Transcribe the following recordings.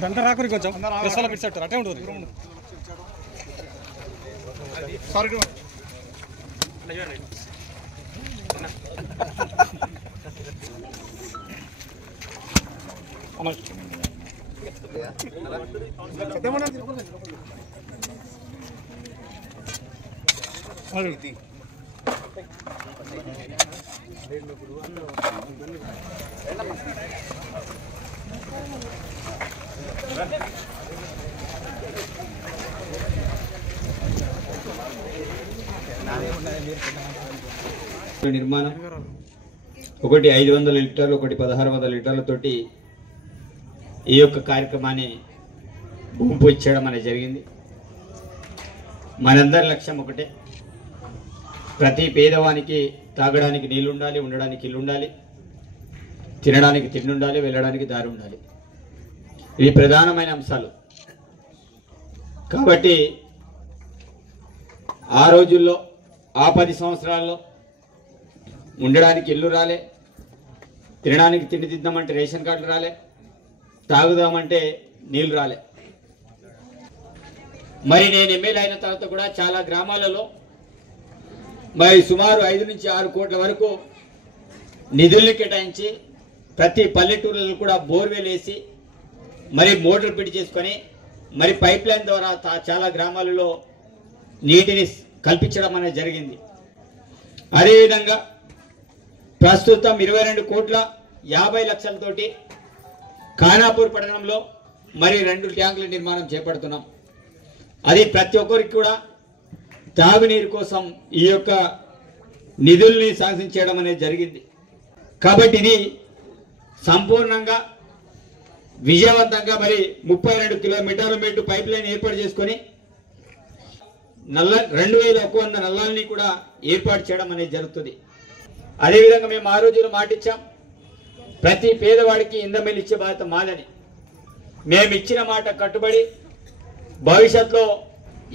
ఇదంతా రాకురి కొంచెం బస్సులో పిచ్చారు అటే ఉంటుంది సారీ నిర్మాణం ఒకటి 500 లీటర్లు ఒకటి 1600 లీటర్లతోటి ఈ యొక్క కార్యక్రమాన్ని భూమి పూజ చేయడం అనేది జరిగింది. మనందరి లక్ష్యం ఒకటే, ప్రతి పేదవానికి తాగడానికి నీళ్ళు ఉండాలి, ఉండడానికి ఇల్లు ఉండాలి, తినడానికి తిండి ఉండాలి, వెళ్ళడానికి దారి ఉండాలి. ఇవి ప్రధానమైన అంశాలు. కాబట్టి ఆ రోజుల్లో ఆ 10 సంవత్సరాల్లో ఉండడానికి ఇల్లు రాలే, తినడానికి తిండి తిద్దామంటే రేషన్ కార్డులు రాలే, తాగుదామంటే నీళ్ళు రాలే. మరి నేను ఎమ్మెల్యే అయిన తర్వాత కూడా చాలా గ్రామాలలో మరి సుమారు 5 నుంచి 6 కోట్ల వరకు నిధుల్ని కేటాయించి ప్రతి పల్లెటూరులో కూడా బోర్వెల్ వేసి మరి మోటార్ ఫిట్ చేసుకొని మరి పైప్ లైన్ ద్వారా చాలా గ్రామాలలో నీటిని కల్పించడం అనేది జరిగింది. అదేవిధంగా ప్రస్తుతం 22 కోట్ల 50 లక్షలతోటి ఖానాపూర్ పట్టణంలో మరి 2 ట్యాంకుల నిర్మాణం చేపడుతున్నాం. అది ప్రతి ఒక్కరికి కూడా తాగునీరు కోసం ఈ యొక్క నిధుల్ని శాంక్షన్ చేయడం అనేది జరిగింది. కాబట్టి ఇది సంపూర్ణంగా విజయవంతంగా మరి 32 కిలోమీటర్ల మేటు పైప్ లైన్ ఏర్పాటు చేసుకొని 2100 నల్లాల్ని కూడా ఏర్పాటు చేయడం అనేది జరుగుతుంది. అదేవిధంగా మేము ఆ రోజులో మాటిచ్చాం, ప్రతి పేదవాడికి ఇంధమిల్లు ఇచ్చే బాధ్యత మాదని. మేము ఇచ్చిన మాట కట్టుబడి భవిష్యత్తులో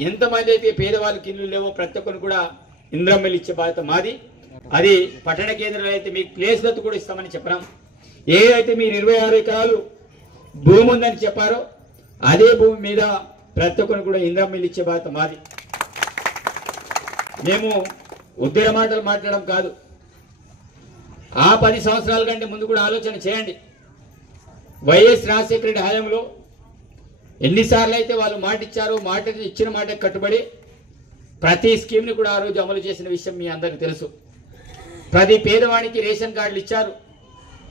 ఎంతమంది అయితే పేదవాళ్ళకి ఇల్లు లేవో ప్రతి ఒక్కరు కూడా ఇంద్రమిల్లు ఇచ్చే బాధ్యత మాది. అది పట్టణ కేంద్రాలు అయితే మీకు ప్లేస్లతో కూడా ఇస్తామని చెప్పినాం. ఏదైతే మీరు 26 ఎకరాలు భూమి ఉందని చెప్పారో అదే భూమి మీద ప్రతి ఒక్కరు కూడా ఇంద్రమిల్లు ఇచ్చే బాధ్యత మాది. మేము ఉద్దేర మాటలు మాట్లాడడం కాదు. ఆ 10 సంవత్సరాల కంటే ముందు కూడా ఆలోచన చేయండి. వైఎస్ రాజశేఖర రెడ్డి హయాంలో ఎన్నిసార్లు అయితే వాళ్ళు మాట ఇచ్చారో ఇచ్చిన మాట కట్టుబడి ప్రతి స్కీమ్ని కూడా ఆ రోజు అమలు చేసిన విషయం మీ అందరికీ తెలుసు. ప్రతి పేదవానికి రేషన్ కార్డులు ఇచ్చారు,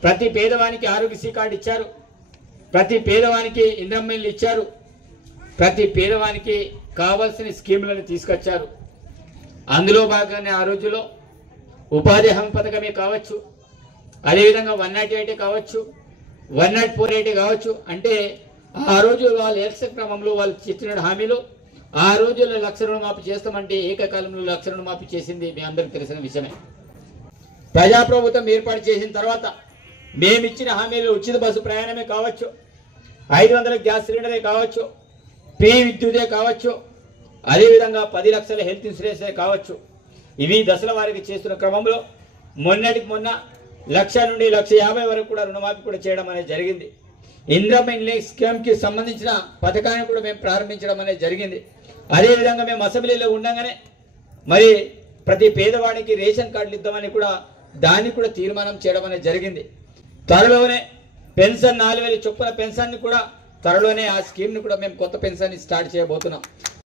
ప్రతి పేదవానికి ఆరోగ్యశ్రీ కార్డు ఇచ్చారు, ప్రతి పేదవానికి ఇంద్రమిల్లు ఇచ్చారు, ప్రతి పేదవానికి కావాల్సిన స్కీములను తీసుకొచ్చారు. అందులో భాగంగానే ఆ రోజులో ఉపాధి హామీ పథకమే కావచ్చు, అదేవిధంగా 108 కావచ్చు, 104 కావచ్చు. అంటే ఆ రోజు వాళ్ళు ఎలక్షన్ క్రమంలో వాళ్ళు ఇచ్చిన హామీలు ఆ రోజుల్లో 1,00,000 రుణమాఫీ చేస్తామంటే ఏకకాలంలో 1,00,000 రుణమాఫీ చేసింది మీ అందరికి తెలిసిన విషయమే. ప్రజాప్రభుత్వం ఏర్పాటు చేసిన తర్వాత మేమిచ్చిన హామీలు ఉచిత బస్సు ప్రయాణమే కావచ్చు, 500 గ్యాస్ సిలిండరే కావచ్చు, ఫ్రీ విద్యుతే కావచ్చు, అదేవిధంగా 10 లక్షల హెల్త్ ఇన్సూరెన్సే కావచ్చు. ఇవి దశల వారికి చేస్తున్న క్రమంలో మొన్నటికి మొన్న 1,00,000 నుండి 1,50,000 వరకు కూడా రుణమాఫీ కూడా చేయడం అనేది జరిగింది. ఇంద్రమిల్లు స్కీమ్కి సంబంధించిన పథకాన్ని కూడా మేము ప్రారంభించడం అనేది జరిగింది. అదేవిధంగా మేము అసెంబ్లీలో ఉండగానే మరి ప్రతి పేదవాడికి రేషన్ కార్డులు ఇద్దామని కూడా దాన్ని కూడా తీర్మానం చేయడం అనేది జరిగింది. త్వరలోనే పెన్షన్ 4,000 చొప్పున పెన్షన్ని కూడా త్వరలోనే ఆ స్కీమ్ని కూడా మేము కొత్త పెన్షన్ స్టార్ట్ చేయబోతున్నాం.